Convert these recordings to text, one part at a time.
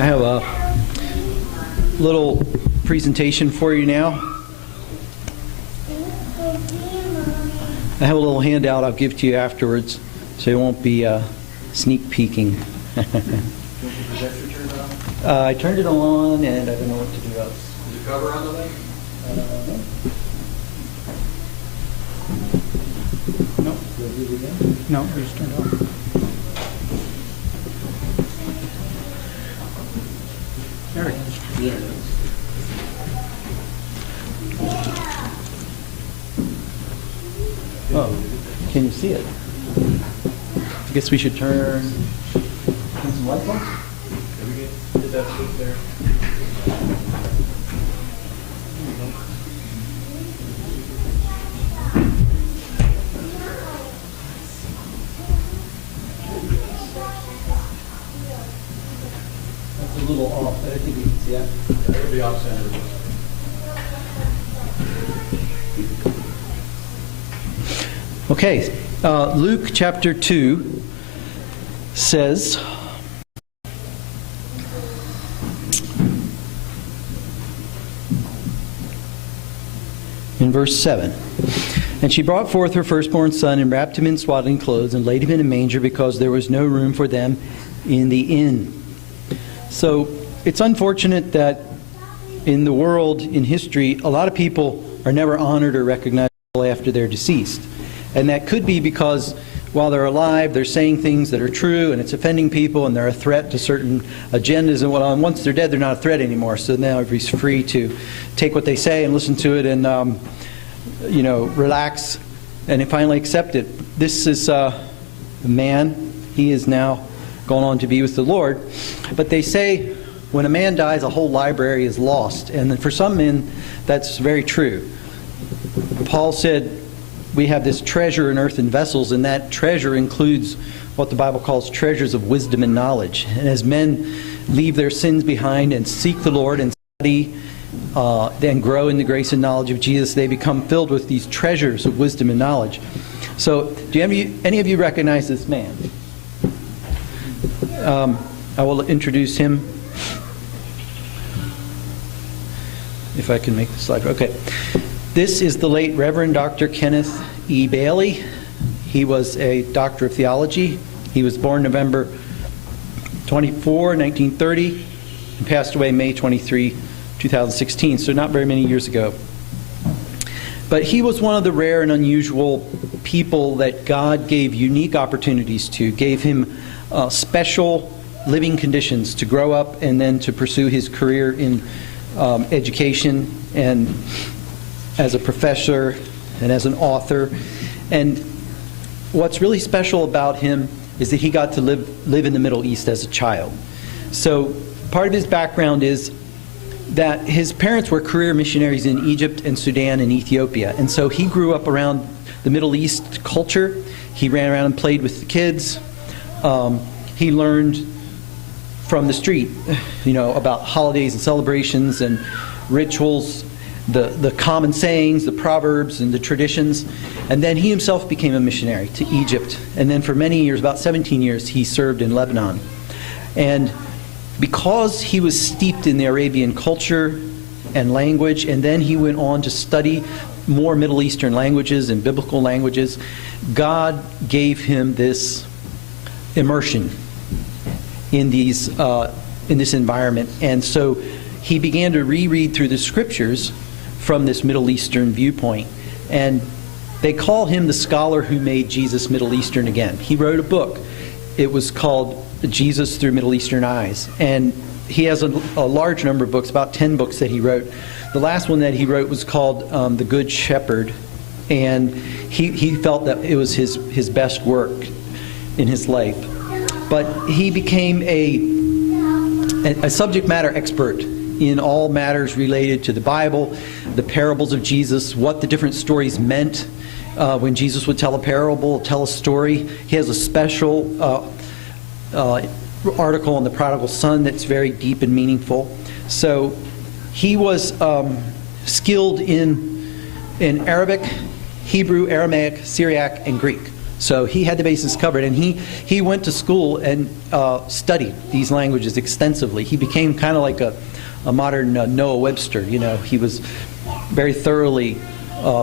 I have a little presentation for you now. I have a little handout I'll give to you afterwards, so you won't be sneak peeking. I turned it on, and I don't know what to do else. Is the cover on the thing? No. No, you just turned it on. There it is. There it is. Oh, can you see it? I guess we should turn some lights on. Did that sit there? That's a little off, but I think you can see that. Yeah, it'll be off center. Okay, Luke chapter 2 says, in verse 7, "And she brought forth her firstborn son and wrapped him in swaddling clothes and laid him in a manger because there was no room for them in the inn." So it's unfortunate that in the world, in history, a lot of people are never honored or recognized after they're deceased. And that could be because while they're alive, they're saying things that are true, and it's offending people, and they're a threat to certain agendas. And once they're dead, they're not a threat anymore. So now everybody's free to take what they say and listen to it and, relax and finally accept it. This is a man. He is now gone on to be with the Lord. But they say when a man dies, a whole library is lost. And for some men, that's very true. Paul said, we have this treasure in earthen vessels, and that treasure includes what the Bible calls treasures of wisdom and knowledge. And as men leave their sins behind and seek the Lord and study and grow in the grace and knowledge of Jesus, they become filled with these treasures of wisdom and knowledge. So, do any of you recognize this man? I will introduce him. If I can make the slide. Okay. This is the late Reverend Dr. Kenneth E. Bailey. He was a doctor of theology. He was born November 24, 1930, and passed away May 23, 2016, so not very many years ago. But he was one of the rare and unusual people that God gave unique opportunities to, gave him special living conditions to grow up and then to pursue his career in education and as a professor and as an author. And what's really special about him is that he got to live in the Middle East as a child. So part of his background is that his parents were career missionaries in Egypt and Sudan and Ethiopia. And so he grew up around the Middle East culture. He ran around and played with the kids. He learned from the street, about holidays and celebrations and rituals, the common sayings, the proverbs, and the traditions. And then he himself became a missionary to Egypt. And then for many years, about 17 years, he served in Lebanon. And because he was steeped in the Arabian culture and language, and then he went on to study more Middle Eastern languages and biblical languages, God gave him this immersion in this environment. And so he began to reread through the scriptures from this Middle Eastern viewpoint. And they call him the scholar who made Jesus Middle Eastern again. He wrote a book. It was called Jesus Through Middle Eastern Eyes. And he has a large number of books, about 10 books that he wrote. The last one that he wrote was called The Good Shepherd. And he felt that it was his best work in his life. But he became a subject matter expert in all matters related to the Bible, the parables of Jesus, what the different stories meant. When Jesus would tell a parable, tell a story. He has a special article on the prodigal son that's very deep and meaningful. So he was skilled in Arabic, Hebrew, Aramaic, Syriac, and Greek. So he had the basis covered, and he went to school and studied these languages extensively. He became kind of like a modern Noah Webster. He was very thoroughly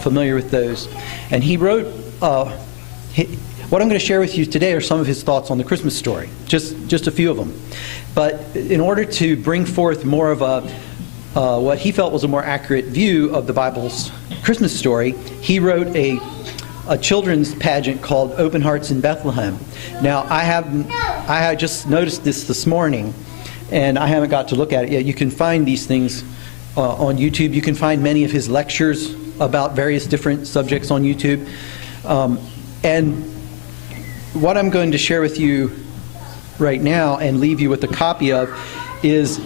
familiar with those. And he wrote, what I'm going to share with you today are some of his thoughts on the Christmas story, just a few of them. But in order to bring forth more of what he felt was a more accurate view of the Bible's Christmas story, he wrote a children's pageant called Open Hearts in Bethlehem. Now, I had just noticed this morning, and I haven't got to look at it yet. You can find these things on YouTube. You can find many of his lectures about various different subjects on YouTube. And what I'm going to share with you right now and leave you with a copy of is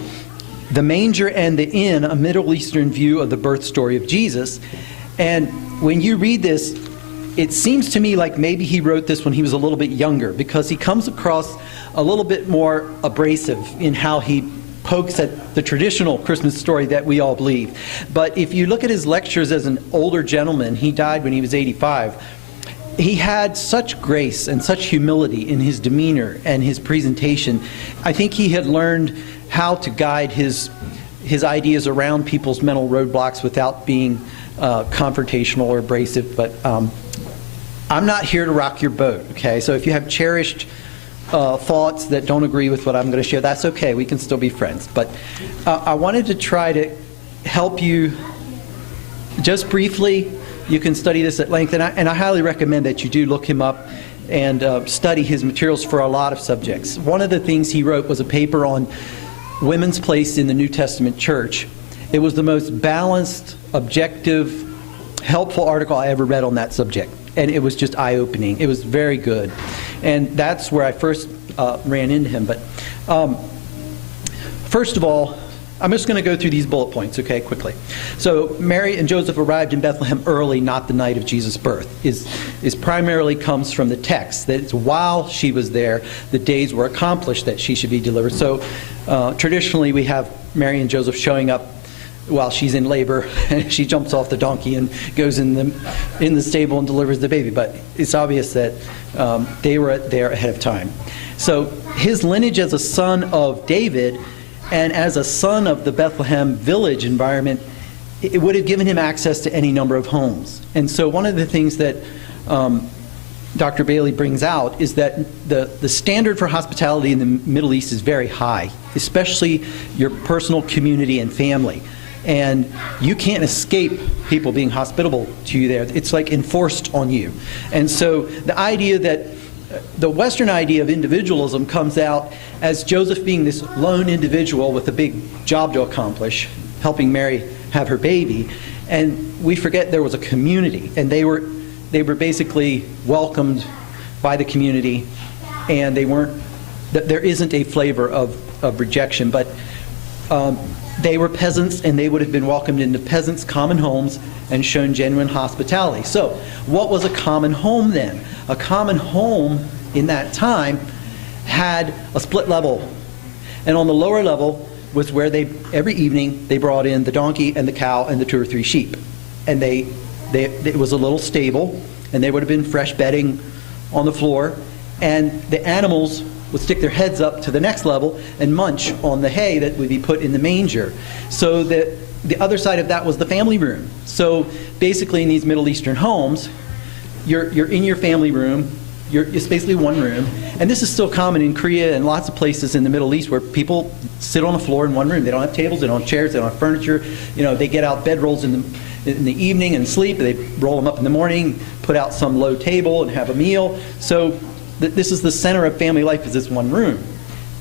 The Manger and the Inn, a Middle Eastern view of the birth story of Jesus. And when you read this, it seems to me like maybe he wrote this when he was a little bit younger, because he comes across a little bit more abrasive in how he pokes at the traditional Christmas story that we all believe. But if you look at his lectures as an older gentleman, he died when he was 85, he had such grace and such humility in his demeanor and his presentation. I think he had learned how to guide his ideas around people's mental roadblocks without being confrontational or abrasive. But I'm not here to rock your boat, okay? So if you have cherished thoughts that don't agree with what I'm going to share, that's okay. We can still be friends. But I wanted to try to help you just briefly. You can study this at length, and I highly recommend that you do look him up and study his materials for a lot of subjects. One of the things he wrote was a paper on women's place in the New Testament church. It was the most balanced, objective, helpful article I ever read on that subject. And it was just eye-opening. It was very good. And that's where I first ran into him. But first of all, I'm just going to go through these bullet points, okay, quickly. So Mary and Joseph arrived in Bethlehem early, not the night of Jesus' birth. Is primarily comes from the text, that it's while she was there, the days were accomplished that she should be delivered. So traditionally we have Mary and Joseph showing up while she's in labor, and she jumps off the donkey and goes in the stable and delivers the baby. But it's obvious that they were there ahead of time. So his lineage as a son of David and as a son of the Bethlehem village environment, it would have given him access to any number of homes. And so one of the things that Dr. Bailey brings out is that the standard for hospitality in the Middle East is very high, especially your personal community and family. And you can't escape people being hospitable to you there. It's like enforced on you. And so the idea that the Western idea of individualism comes out as Joseph being this lone individual with a big job to accomplish, helping Mary have her baby. And we forget there was a community, and they were basically welcomed by the community, and there isn't a flavor of rejection, but they were peasants, and they would have been welcomed into peasants' common homes and shown genuine hospitality. So what was a common home then? A common home in that time had a split level. And on the lower level was where every evening they brought in the donkey and the cow and the 2 or 3 sheep. And it was a little stable, and there would have been fresh bedding on the floor. And the animals would stick their heads up to the next level and munch on the hay that would be put in the manger. So that the other side of that was the family room. So basically in these Middle Eastern homes, you're in your family room. It's basically one room. And this is still common in Korea and lots of places in the Middle East where people sit on the floor in one room. They don't have tables, they don't have chairs, they don't have furniture. They get out bedrolls in the evening and sleep. They roll them up in the morning, put out some low table and have a meal. So this is the center of family life, is this one room.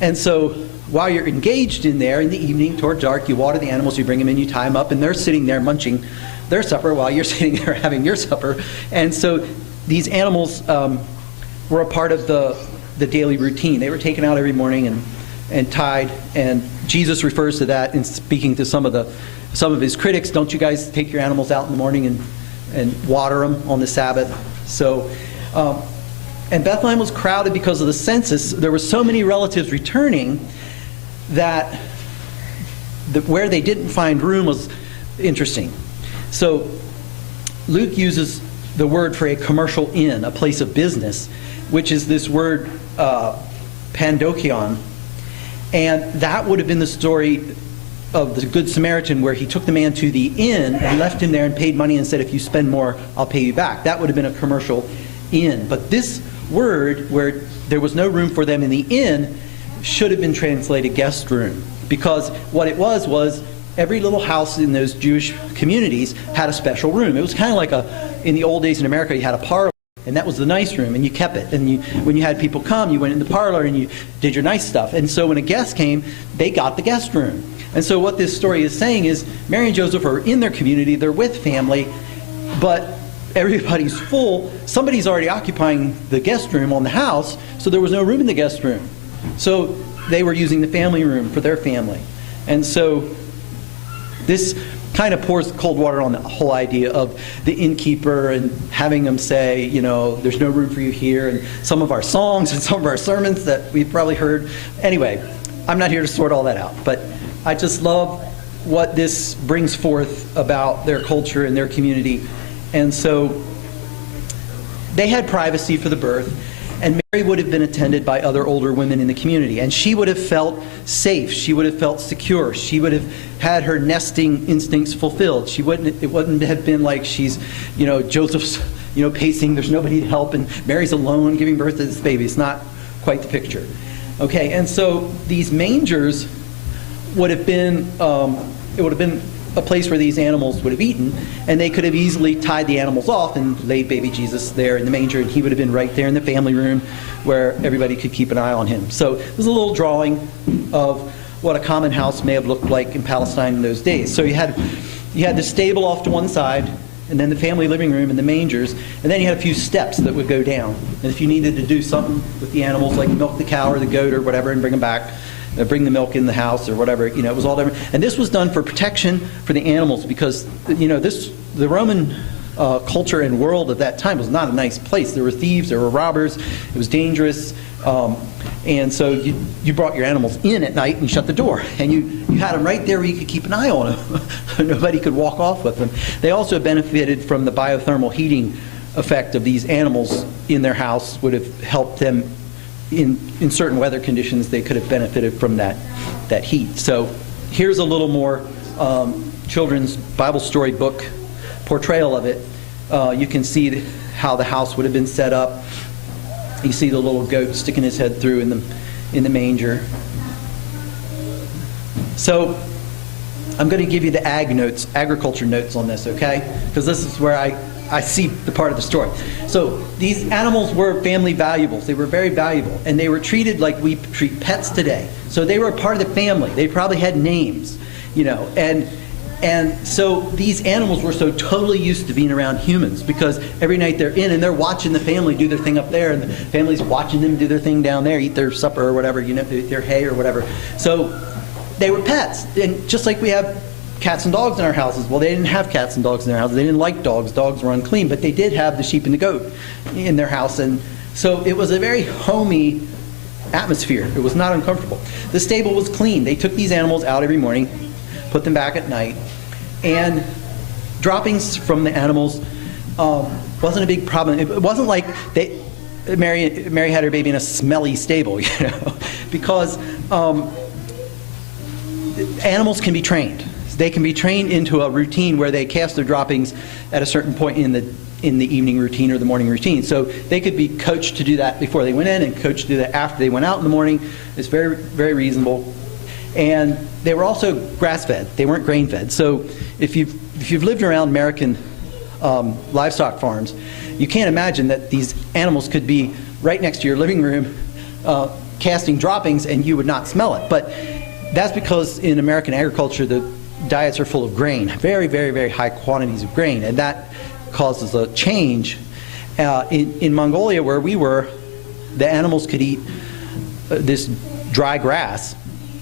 And so while you're engaged in there in the evening toward dark, you water the animals, you bring them in, you tie them up, and they're sitting there munching their supper while you're sitting there having your supper. And so these animals were a part of the daily routine. They were taken out every morning and tied, and Jesus refers to that in speaking to some of his critics. Don't you guys take your animals out in the morning and water them on the Sabbath? So and Bethlehem was crowded because of the census. There were so many relatives returning that where they didn't find room was interesting. So Luke uses the word for a commercial inn, a place of business, which is this word pandokion. And that would have been the story of the Good Samaritan, where he took the man to the inn and left him there and paid money and said, if you spend more, I'll pay you back. That would have been a commercial inn. But this word, where there was no room for them in the inn, should have been translated guest room. Because what it was every little house in those Jewish communities had a special room. It was kind of like in the old days in America, you had a parlor, and that was the nice room, and you kept it. And when you had people come, you went in the parlor and you did your nice stuff. And so when a guest came, they got the guest room. And so what this story is saying is Mary and Joseph are in their community, they're with family, but everybody's full. Somebody's already occupying the guest room on the house, so there was no room in the guest room. So they were using the family room for their family. And so this kind of pours cold water on the whole idea of the innkeeper and having them say, there's no room for you here, and some of our songs and some of our sermons that we've probably heard. Anyway, I'm not here to sort all that out, but I just love what this brings forth about their culture and their community. And so they had privacy for the birth, and Mary would have been attended by other older women in the community, and she would have felt safe. She would have felt secure. She would have had her nesting instincts fulfilled. It wouldn't have been like she's, Joseph's, pacing, there's nobody to help, and Mary's alone giving birth to this baby. It's not quite the picture. Okay, and so these mangers would have been, it would have been a place where these animals would have eaten, and they could have easily tied the animals off and laid baby Jesus there in the manger, and he would have been right there in the family room where everybody could keep an eye on him. So it was a little drawing of what a common house may have looked like in Palestine in those days. So you had the stable off to one side, and then the family living room and the mangers, and then you had a few steps that would go down. And if you needed to do something with the animals, like milk the cow or the goat or whatever and bring them back, bring the milk in the house or whatever, it was all different. And this was done for protection for the animals, because the Roman culture and world of that time was not a nice place. There were thieves, there were robbers, it was dangerous, and so you brought your animals in at night and you shut the door, and you had them right there where you could keep an eye on them. Nobody could walk off with them. They also benefited from the biothermal heating effect of these animals in their house. Would have helped them in certain weather conditions. They could have benefited from that heat. So here's a little more children's Bible story book portrayal of it. You can see how the house would have been set up. You see the little goat sticking his head through in the manger. So I'm going to give you the agriculture notes on this, okay? Because this is where I see the part of the story. So these animals were family valuables. They were very valuable, and they were treated like we treat pets today. So they were a part of the family. They probably had names, and so these animals were so totally used to being around humans, because every night they're in and they're watching the family do their thing up there, and the family's watching them do their thing down there, eat their supper or whatever, their hay or whatever. So they were pets, and just like we have cats and dogs in our houses. Well, they didn't have cats and dogs in their houses. They didn't like dogs. Dogs were unclean, but they did have the sheep and the goat in their house, and so it was a very homey atmosphere. It was not uncomfortable. The stable was clean. They took these animals out every morning, put them back at night, and droppings from the animals wasn't a big problem. It wasn't like Mary had her baby in a smelly stable, because animals can be trained. They can be trained into a routine where they cast their droppings at a certain point in the evening routine or the morning routine. So they could be coached to do that before they went in and coached to do that after they went out in the morning. It's very, very reasonable. And they were also grass-fed. They weren't grain-fed. So if you've lived around American livestock farms, you can't imagine that these animals could be right next to your living room casting droppings and you would not smell it. But that's because in American agriculture, the diets are full of grain, very, very, very high quantities of grain, and that causes a change. In Mongolia, where we were, the animals could eat this dry grass,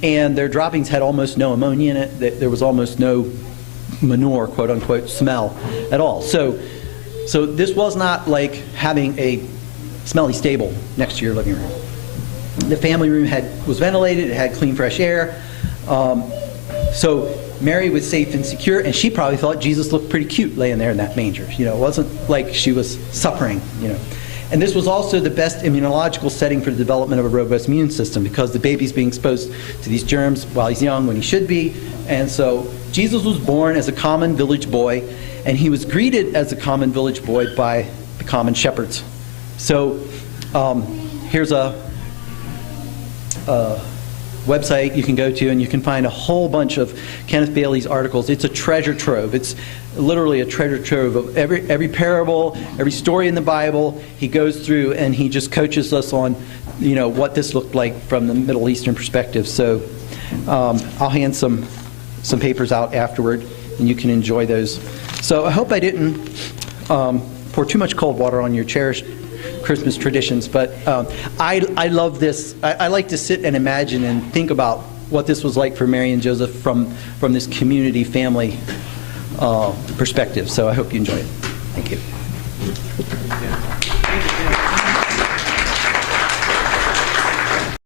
and their droppings had almost no ammonia in it. There was almost no manure, quote unquote, smell at all. So this was not like having a smelly stable next to your living room. The family room was ventilated. It had clean, fresh air. So Mary was safe and secure, and she probably thought Jesus looked pretty cute laying there in that manger. You know, it wasn't like she was suffering, you know. And this was also the best immunological setting for the development of a robust immune system, because the baby's being exposed to these germs while he's young, when he should be. And so Jesus was born as a common village boy, and he was greeted as a common village boy by the common shepherds. So here's a website you can go to, and you can find a whole bunch of Kenneth Bailey's articles. It's a treasure trove. It's literally a treasure trove of every parable, every story in the Bible. He goes through and he just coaches us on, you know, what this looked like from the Middle Eastern perspective. So I'll hand some papers out afterward, and you can enjoy those. So I hope I didn't pour too much cold water on your cherished Christmas traditions, but I love this. I like to sit and imagine and think about what this was like for Mary and Joseph from this community family perspective. So I hope you enjoy it. Thank you.